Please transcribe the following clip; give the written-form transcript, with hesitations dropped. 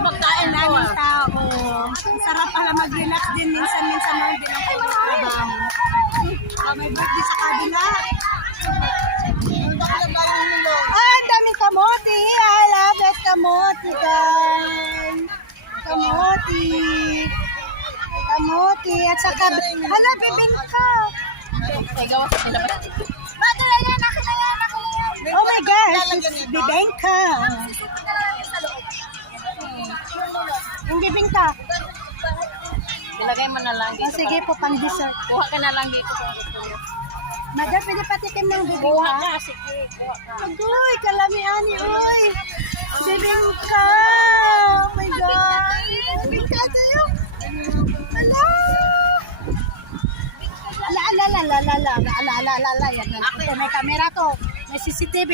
pagkain ko. Maraming tao. Ang sarap pala mag-relax din minsan-minsan lang din ang trabaho. May birthday sa kabila. Ay, ang daming kamote. I love it, kamote, guys. Kamote. Kamote. At saka, hala, bibingka. Oh my gosh, bibingka. Yung bibingka. Ilagay mo na lang dito. Sige po, pang dessert. Kuha ka na lang dito kung gusto mo. Madam, pwede patikim ng Kuha bibingka? ka, sige. Kuha ka. Agoy, kalamian ni Uy. Bibingka. Oh my God. Bibingka sa'yo. Ala. Ala. Yan. Ito, may camera to. May CCTV.